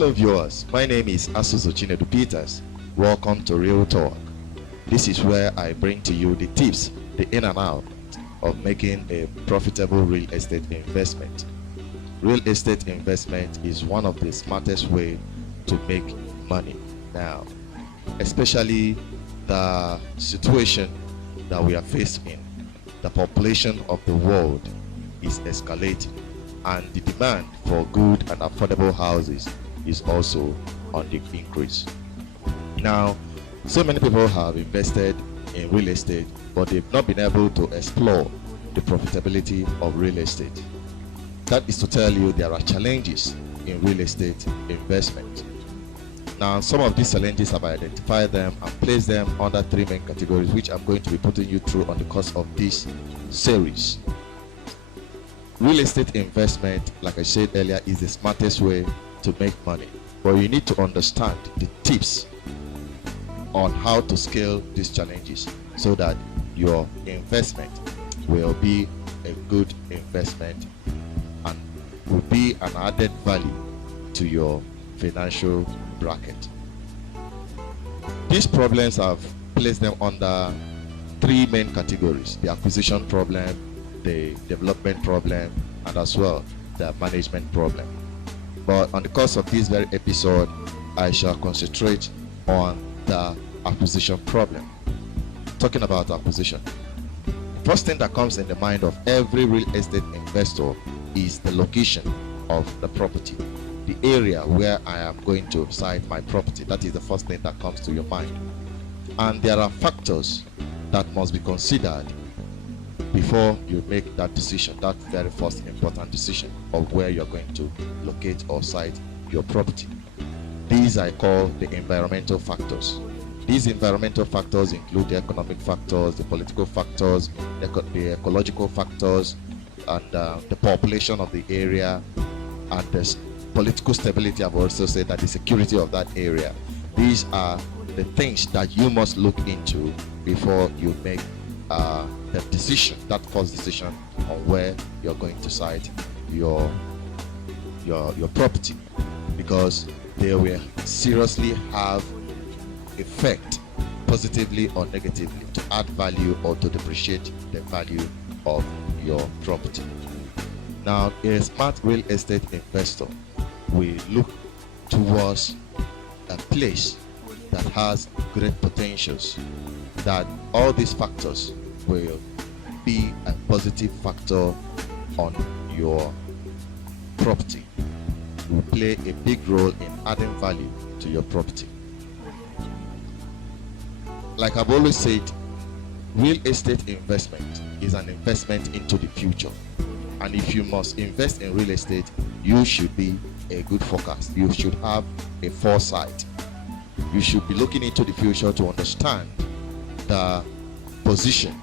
Hello viewers, my name is Asuzu Chinedu Peters. Welcome to Real Talk. This is where I bring to you the tips, the in and out of making a profitable real estate investment. Real estate investment is one of the smartest ways to make money now, especially the situation that we are faced in. The population of the world is escalating, and the demand for good and affordable houses is also on the increase. Now, so many people have invested in real estate, but they've not been able to explore the profitability of real estate. That is to tell you there are challenges in real estate investment. Now, some of these challenges have identified them and placed them under three main categories, which I'm going to be putting you through on the course of this series. Real estate investment, like I said earlier, is the smartest way to make money, but you need to understand the tips on how to scale these challenges so that your investment will be a good investment and will be an added value to your financial bracket. These problems have placed them under three main categories: the acquisition problem, the development problem, and as well the management problem. But on the course of this very episode, I shall concentrate on the acquisition problem. Talking about acquisition, the first thing that comes in the mind of every real estate investor is the location of the property, the area where I am going to site my property. That is the first thing that comes to your mind. And there are factors that must be considered before you make that decision, that very first important decision of where you're going to locate or site your property. These I call the environmental factors. These environmental factors include the economic factors, the political factors, the ecological factors, and the population of the area, and the political stability. I've also said that the security of that area. These are the things that you must look into before you make the decision, that first decision on where you're going to site your property, because they will seriously have effect, positively or negatively, to add value or to depreciate the value of your property. Now, a smart real estate investor will look towards a place that has great potentials, that all these factors will be a positive factor on your property, will play a big role in adding value to your property. Like I've always said, real estate investment is an investment into the future. And if you must invest in real estate, you should be a good forecast. You should have a foresight. You should be looking into the future to understand the position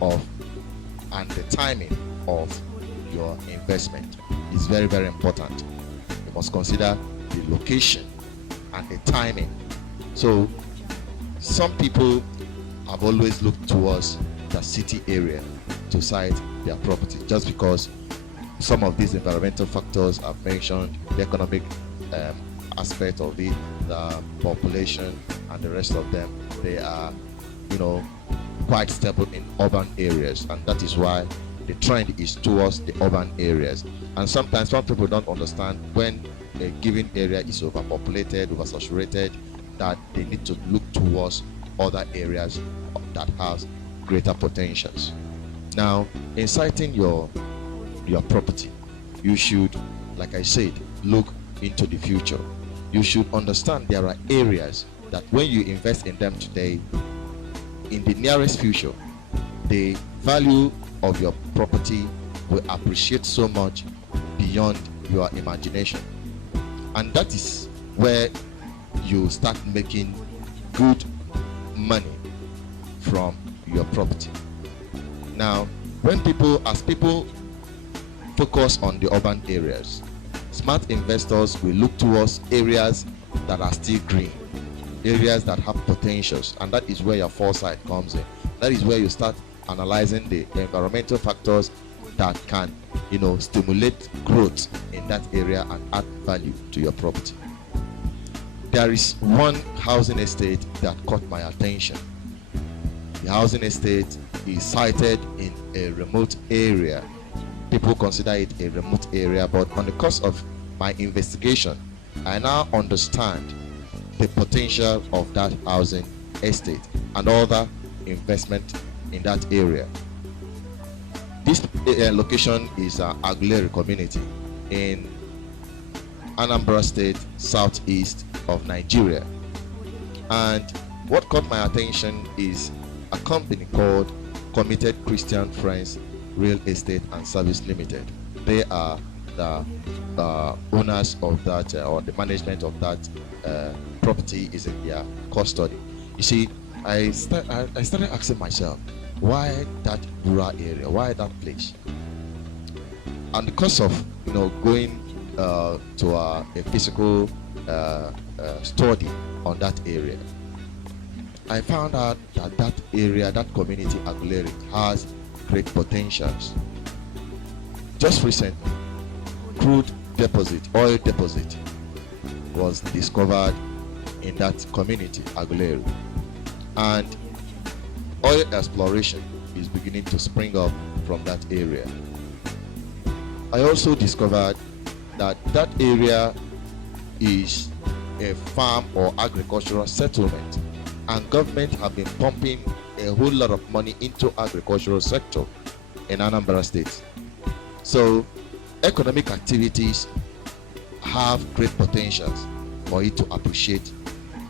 of and the timing of your investment. Is very, very important. You must consider the location and the timing. So some people have always looked towards the city area to site their property, just because some of these environmental factors I've mentioned, the economic aspect of it, the population, and the rest of them, they are, quite stable in urban areas, and that is why the trend is towards the urban areas. And sometimes some people don't understand when a given area is overpopulated, oversaturated, that they need to look towards other areas that have greater potentials. Now, in siting your property, you should, like I said, look into the future. You should understand there are areas that when you invest in them today, in the nearest future, the value of your property will appreciate so much beyond your imagination. And that is where you start making good money from your property. Now, as people focus on the urban areas, smart investors will look towards areas that are still green, areas that have potentials, and that is where your foresight comes in. That is where you start analyzing the environmental factors that can, stimulate growth in that area and add value to your property. there is one housing estate that caught my attention. The housing estate is sited in a remote area. People consider it a remote area, but on the course of my investigation, I now understand the potential of that housing estate and other investment in that area. This location is Aguleri community in Anambra State, southeast of Nigeria. And what caught my attention is a company called Committed Christian Friends Real Estate and Service Limited. They are the owners of that, or the management of that property is in their custody. You see, I started asking myself, why that rural area? Why that place? And because of going to a physical study on that area, I found out that that area, that community, Aguleri, has great potentials. Just recently, crude deposit, oil deposit, was discovered in that community, Aguleri, and oil exploration is beginning to spring up from that area. I also discovered that that area is a farm or agricultural settlement, and government have been pumping a whole lot of money into agricultural sector in Anambra State. So economic activities have great potentials for it to appreciate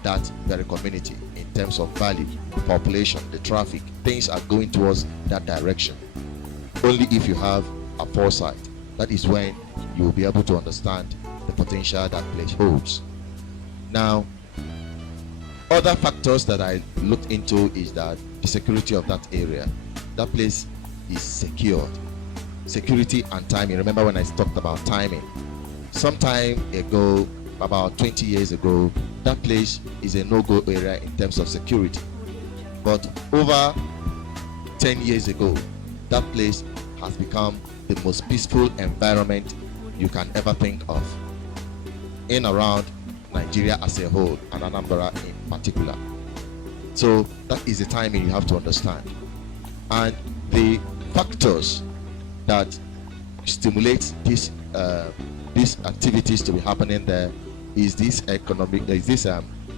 that very community in terms of value, population, the traffic. Things are going towards that direction. Only if you have a foresight, that is when you will be able to understand the potential that place holds. Now, other factors that I looked into is that the security of that area. That place is secured. Security and timing. Remember when I talked about timing? Some time ago, about 20 years ago, that place is a no-go area in terms of security. But over 10 years ago, that place has become the most peaceful environment you can ever think of in around Nigeria as a whole, and Anambra in particular. So that is the timing you have to understand. And the factors that stimulate these activities to be happening there is this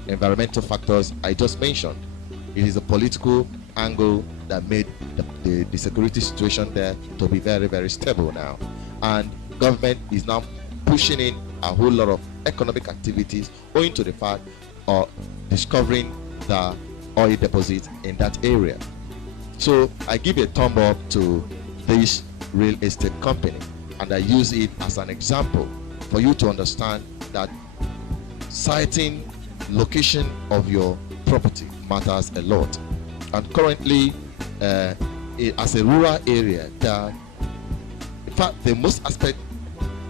environmental factors I just mentioned. It is a political angle that made the security situation there to be very, very stable now, and government is now pushing in a whole lot of economic activities owing to the fact of discovering the oil deposit in that area. So I give a thumb up to this real estate company, and I use it as an example for you to understand that citing location of your property matters a lot. And currently, as a rural area, in fact, the most aspect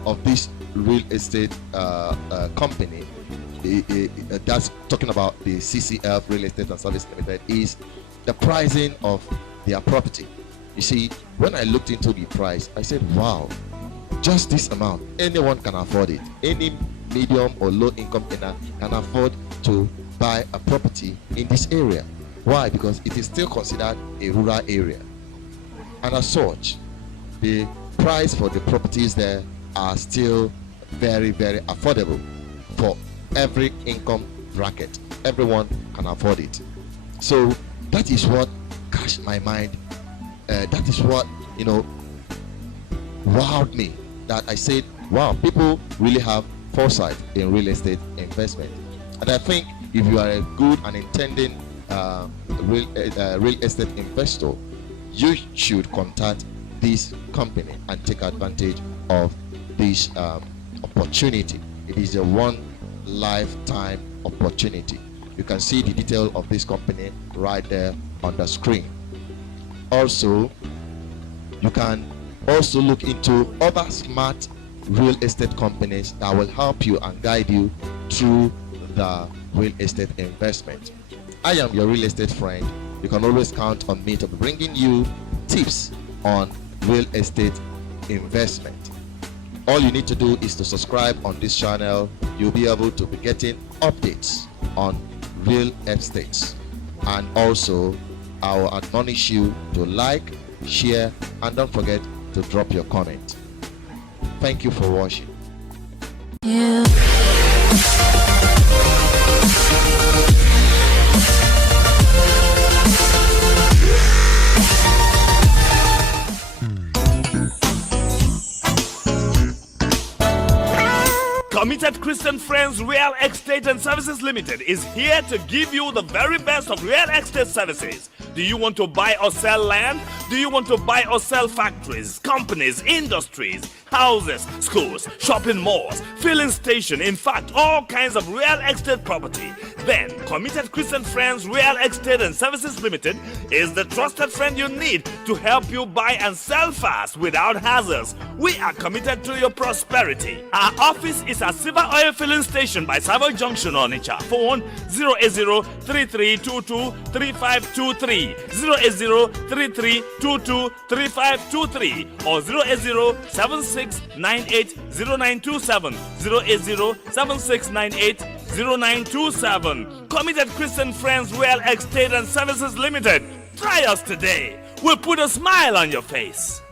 of this real estate company, that's talking about the CCF Real Estate and Service Limited, is the pricing of their property. You see, when I looked into the price, I said, wow, just this amount, anyone can afford it. Any medium or low income earner can afford to buy a property in this area. Why? Because it is still considered a rural area, and as such, the price for the properties there are still very, very affordable for every income bracket. Everyone can afford it. So that is what catch my mind. That is what wowed me, that I said, wow, people really have foresight in real estate investment. And I think if you are a good and intending real estate investor, you should contact this company and take advantage of this opportunity. It is a one lifetime opportunity. You can see the detail of this company right there on the screen. Also, you can also look into other smart real estate companies that will help you and guide you through the real estate investment. I am your real estate friend. You can always count on me to be bringing you tips on real estate investment. All you need to do is to subscribe on this channel. You'll be able to be getting updates on real estates. And also, I will admonish you to like, share, and don't forget to drop your comment. Thank you for watching. Yeah. Committed Christian Friends Real Estate and Services Limited is here to give you the very best of real estate services. Do you want to buy or sell land? Do you want to buy or sell factories, companies, industries, houses, schools, shopping malls, filling station, in fact, all kinds of real estate property? Then, Committed Christian Friends Real Estate and Services Limited is the trusted friend you need to help you buy and sell fast without hassles. We are committed to your prosperity. Our office is at Silver Oil Filling Station by Savo Junction, Onitsha. Phone 080-3322-3523, 080-3322-3523, or 080-7698-0927, 080-7698-0927. Committed Christian Friends Real Estate and Services Limited. Try us today. We'll put a smile on your face.